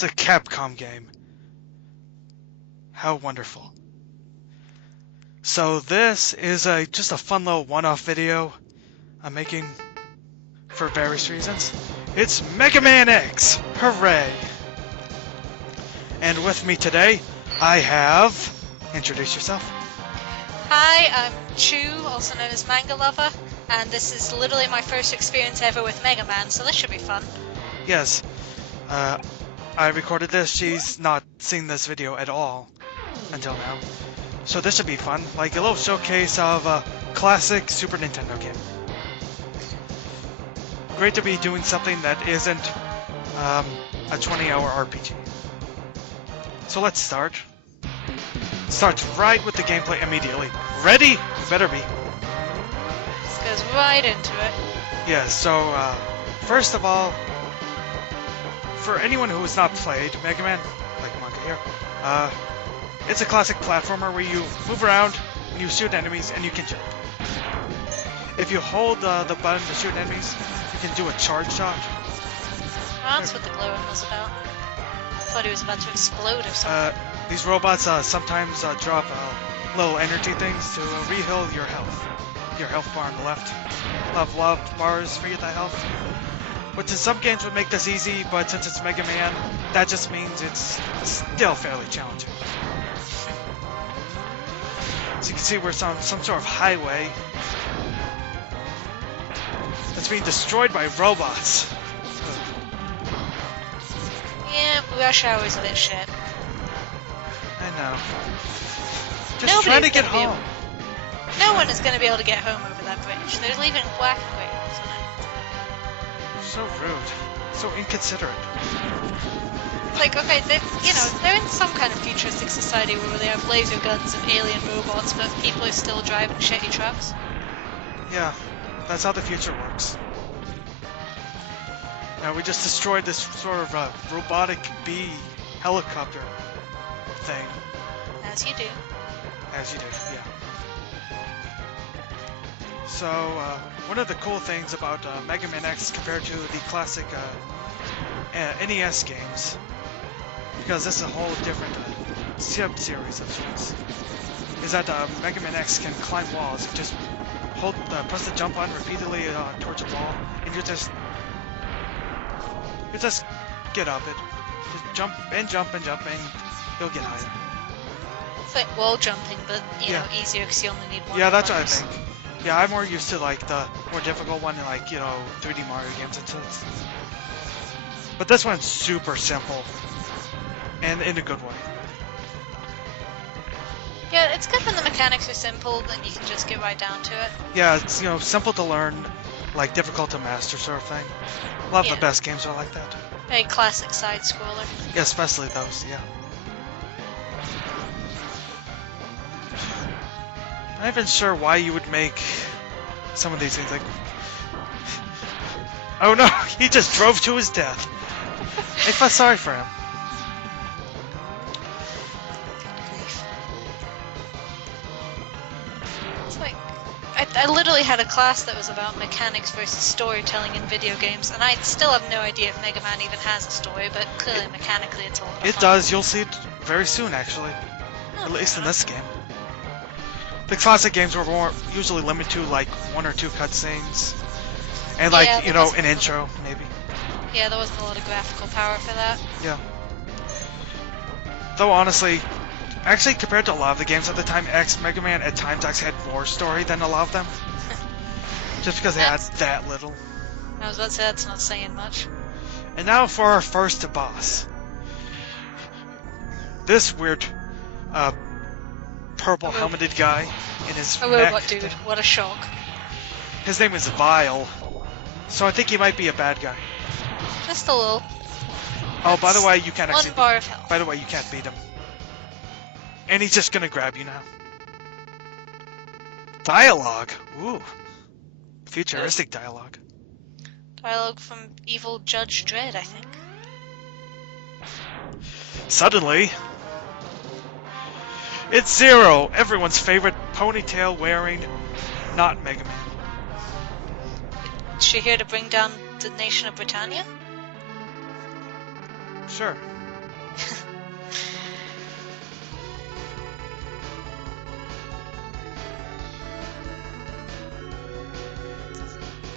It's a Capcom game. How wonderful. So this is just a fun little one-off video I'm making for various reasons. It's Megaman X! Hooray! And with me today, I have... Introduce yourself. Hi, I'm Chu, also known as Mangaluva, and this is literally my first experience ever with Megaman, so this should be fun. Yes. I recorded this. She's not seen this video at all until now. So this should be fun. Like a little showcase of a classic Super Nintendo game. Great to be doing something that isn't a 20-hour RPG. So let's start. Starts right with the gameplay immediately. Ready? You better be. This goes right into it. Yeah, so first of all, for anyone who has not played Mega Man, like Manga here, it's a classic platformer where you move around, and you shoot enemies, and you can jump. If you hold the button to shoot enemies, you can do a charge shot. Oh, that's what the glowing was about. I thought he was about to explode or something. These robots sometimes drop little energy things to reheal your health. Your health bar on the left. Left bars for the health. Which in some games would make this easy, but since it's Mega Man, that just means it's still fairly challenging. So you can see we're some sort of highway that's being destroyed by robots. Yeah, rush hour is a bit shit. I know. Just trying to get home. No one is going to be able to get home over that bridge. They're leaving black graves on it. So rude. So inconsiderate. Like, okay, they're in some kind of futuristic society where they have laser guns and alien robots, but people are still driving shitty trucks. Yeah, that's how the future works. Now we just destroyed this sort of robotic bee helicopter thing. As you do. As you do, yeah. So, one of the cool things about Mega Man X compared to the classic NES games, because this is a whole different sub-series of sorts, is that Mega Man X can climb walls. You just press the jump button repeatedly towards a wall, and you just get up it. Just jump and jump and jump, and you'll get higher. It's like wall jumping, but you know, easier because you only need one. Yeah, that's what I think. Yeah, I'm more used to like the more difficult one in like 3D Mario games and such. But this one's super simple, and in a good way. Yeah, it's good when the mechanics are simple, then you can just get right down to it. Yeah, it's simple to learn, like difficult to master sort of thing. A lot of the best games are like that. A classic side scroller. Yeah, especially those. Yeah. I'm not even sure why you would make some of these things like... Oh no, he just drove to his death. I felt sorry for him. It's like, I literally had a class that was about mechanics versus storytelling in video games, and I still have no idea if Mega Man even has a story, but clearly mechanically it's a lot of fun. It does, you'll see it very soon actually. At least in this game. The classic games were more usually limited to like 1 or 2 cutscenes, and like an intro maybe. Yeah, there wasn't a lot of graphical power for that. Yeah. Though honestly, actually compared to a lot of the games at the time, Mega Man at times actually had more story than a lot of them. Just because they had that little. I was about to say that's not saying much. And now for our first boss. This weird, purple helmeted guy in his robot dude, what a shock. His name is Vile, so I think he might be a bad guy. Just a little. Oh, by the way, you can't actually... 1 bar of health. By the way, you can't beat him. And he's just gonna grab you now. Dialogue! Ooh. Futuristic dialogue. Dialogue from Evil Judge Dredd, I think. Suddenly... It's Zero, everyone's favorite ponytail-wearing, not Mega Man. Is she here to bring down the nation of Britannia? Sure.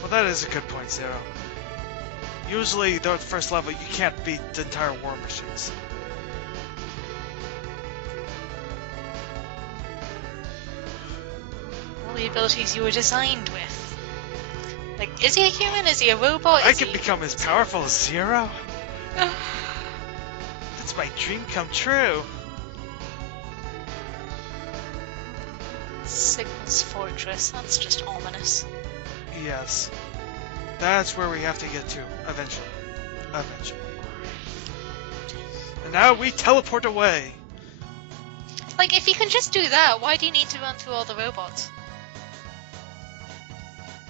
Well, that is a good point, Zero. Usually, the first level, you can't beat the entire war machines. All the abilities you were designed with. Like, is he a human? Is he a robot? I can become as powerful as Zero. That's my dream come true. Signal's Fortress. That's just ominous. Yes. That's where we have to get to, eventually. Eventually. And now we teleport away. Like, if you can just do that, why do you need to run through all the robots?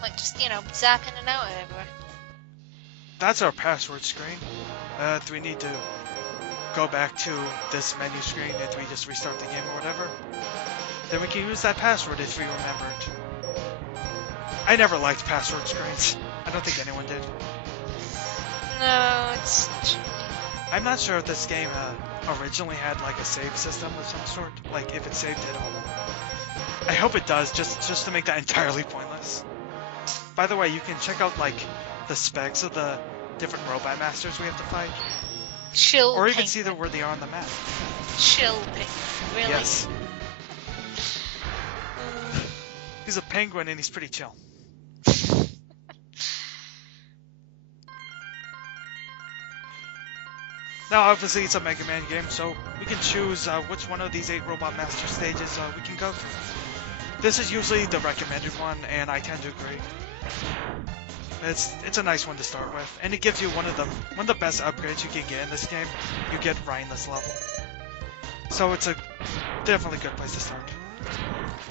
Like, just, you know, zap in and out everywhere. That's our password screen. Do we need to go back to this menu screen if we just restart the game or whatever? Then we can use that password if we remember it. I never liked password screens. I don't think anyone did. No, it's... I'm not sure if this game originally had like a save system of some sort. Like if it saved at all. I hope it does, just to make that entirely pointless. By the way, you can check out like the specs of the different robot masters we have to fight. Chill Or even penguin. see where they are on the map. Chill penguin. Really? Yes. He's a penguin and he's pretty chill. Now, obviously, it's a Mega Man game, so we can choose which one of these 8 Robot Master stages we can go through. This is usually the recommended one, and I tend to agree. It's a nice one to start with, and it gives you one of the best upgrades you can get in this game. You get right in this level, so it's a definitely good place to start.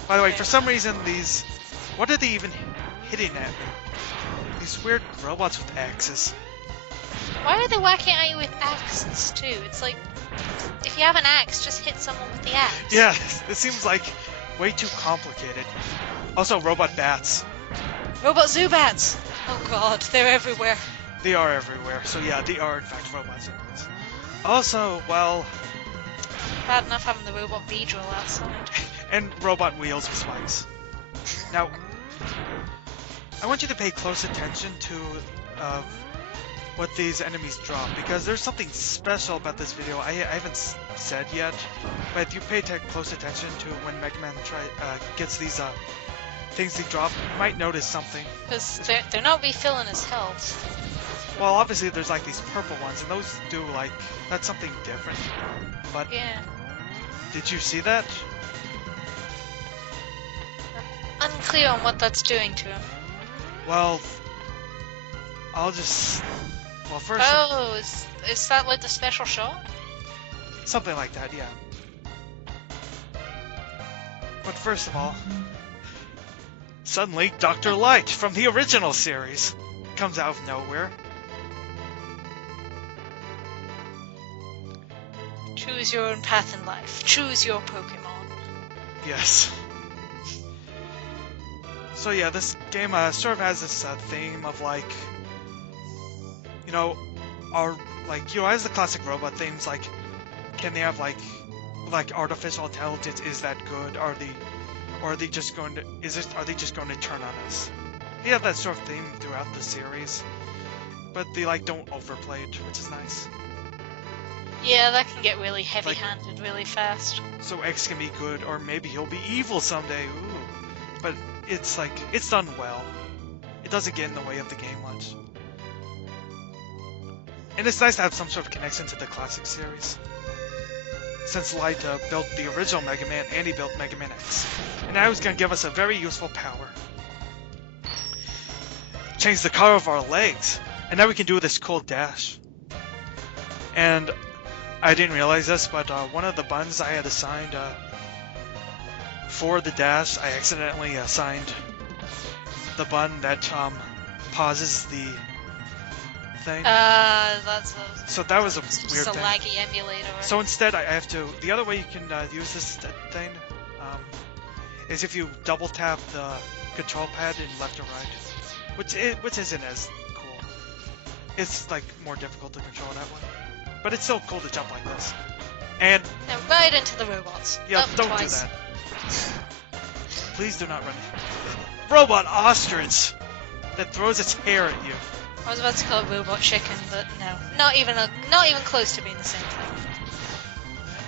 By the way, for some reason, these what are they even hitting at me? These weird robots with axes. Why are they whacking at you with axes, too? It's like, if you have an axe, just hit someone with the axe. Yeah, it seems like way too complicated. Also, robot bats. Robot Zubats! Oh god, they're everywhere. They are everywhere, so yeah, they are in fact robot zombies. Also, well... Bad enough having the robot Beedrill outside. And robot wheels with spikes. Now, I want you to pay close attention to what these enemies drop, because there's something special about this video I haven't said yet, but if you pay close attention to when Megaman gets these things they drop, you might notice something. Because they're not refilling his health. Well, obviously there's like these purple ones, and those do like, that's something different. But Yeah. did you see that? Unclear on what that's doing to him. Well, I'll just... Well, first... Oh, is that like the special shot? Something like that, yeah. But first of all, suddenly Dr. Light from the original series comes out of nowhere. Choose your own path in life. Choose your Pokemon. Yes. So yeah, this game sort of has this theme of like, you know, as the classic robot themes, like, can they have like artificial intelligence? Is that good? Are they just going to turn on us? They have that sort of theme throughout the series, but they like don't overplay it, which is nice. Yeah, that can get really heavy-handed really fast. So X can be good, or maybe he'll be evil someday. Ooh, but it's like it's done well. It doesn't get in the way of the game much. And it's nice to have some sort of connection to the classic series. Since Light built the original Mega Man, and he built Mega Man X. And now he's going to give us a very useful power. Change the color of our legs. And now we can do this cool dash. And I didn't realize this, but one of the buttons I had assigned for the dash, I accidentally assigned the button that pauses the thing. So that was a weird just a thing. laggy emulator. So instead, I have to. The other way you can use this thing is if you double tap the control pad in left or right, which isn't as cool. It's like more difficult to control that way. but it's still cool to jump like this. And Now right into the robots. yeah, Oh, don't twice. do that. Please do not run. Robot ostrich that throws its hair at you. I was about to call it robot chicken, but no, not even close to being the same thing.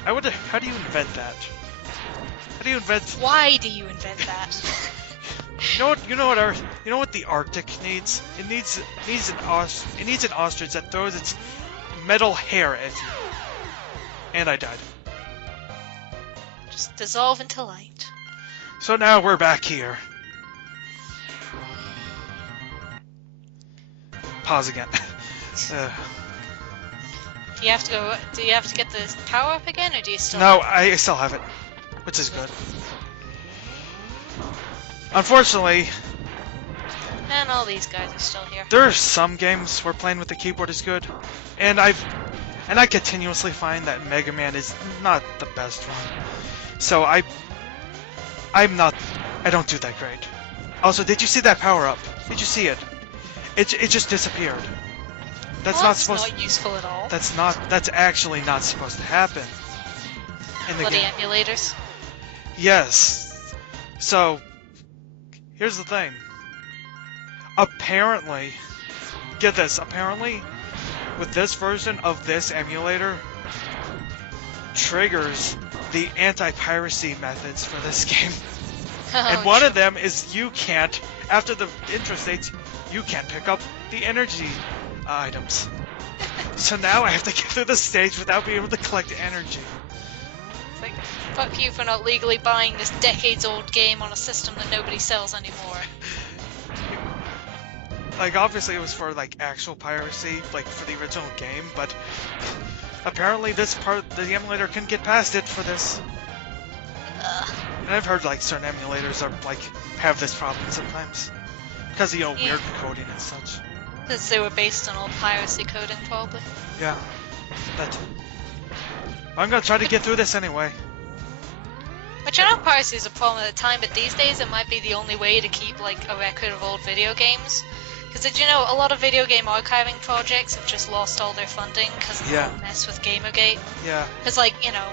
I wonder, how do you invent that? How do you invent? Why do you invent that? You know what the Arctic needs? It needs an ostrich that throws its metal hair at you. And I died. Just dissolve into light. So now we're back here. Pause again. Do you have to go? Do you have to get the power up again, or do you still? No, I still have it, which is good. Unfortunately, And all these guys are still here. there are some games where playing with the keyboard is good, and I continuously find that Megaman is not the best one. So I don't do that great. Also, did you see that power up? Did you see it? It just disappeared. That's not supposed. Not useful at all. That's actually not supposed to happen in the Bloody game. emulators. Yes. So, here's the thing. Apparently, get this, apparently, with this version of this emulator, triggers the anti-piracy methods for this game. And one of them is you can't, after the intro states, you can't pick up the energy items. So now I have to get through the stage without being able to collect energy. It's like, fuck you for not legally buying this decades-old game on a system that nobody sells anymore. Like, obviously it was for, like, actual piracy, like, for the original game, but apparently this part, the emulator couldn't get past it for this. And I've heard, like, certain emulators are, like, have this problem sometimes. Because, you know, Yeah. weird coding and such. Because they were based on old piracy coding, probably. Yeah. That. I'm gonna try to get through this anyway. Which I know piracy is a problem at the time, but these days it might be the only way to keep, like, a record of old video games. Because did you know, a lot of video game archiving projects have just lost all their funding because of the Yeah. whole mess with Gamergate. Yeah. Because, like, you know,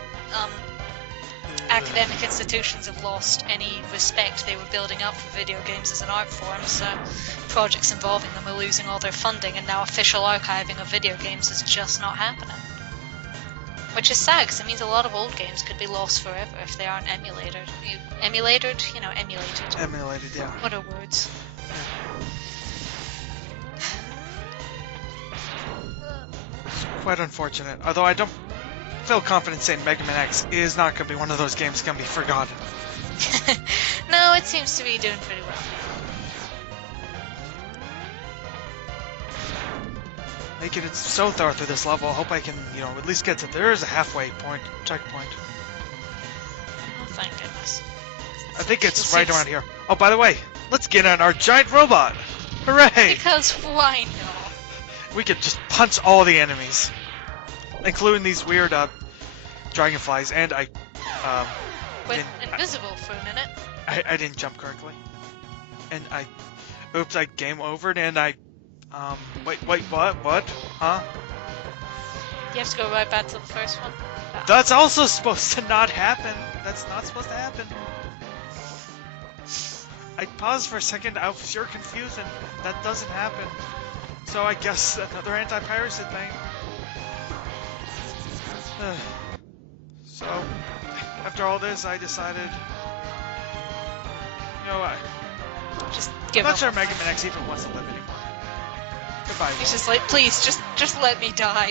academic institutions have lost any respect they were building up for video games as an art form, so projects involving them are losing all their funding, and now official archiving of video games is just not happening. Which is sad, because it means a lot of old games could be lost forever if they aren't emulated. Emulated? You know, emulated. Emulated, yeah. What are words? It's quite unfortunate. Although I don't feel confident saying Mega Man X is not going to be one of those games that can be forgotten. No, it seems to be doing pretty well. Making it so thorough through this level, I hope I can, you know, at least get to there is a halfway point, checkpoint. Oh, thank goodness. I think it's right around here. Oh, by the way, let's get on our giant robot! Hooray! Because why not? We could just punch all the enemies, including these weird dragonflies. And I Went invisible for a minute. I didn't jump correctly, and oops, I game overed, and I wait, what? Huh? You have to go right back to the first one. That's also supposed to not happen. That's not supposed to happen. I paused for a second. I was sure confused, and that doesn't happen. So I guess another anti-piracy thing. So, after all this, I decided, you know what? Just I'm give not up. sure Mega Man X even wants to live anymore. Goodbye. He's just like, please, just let me die.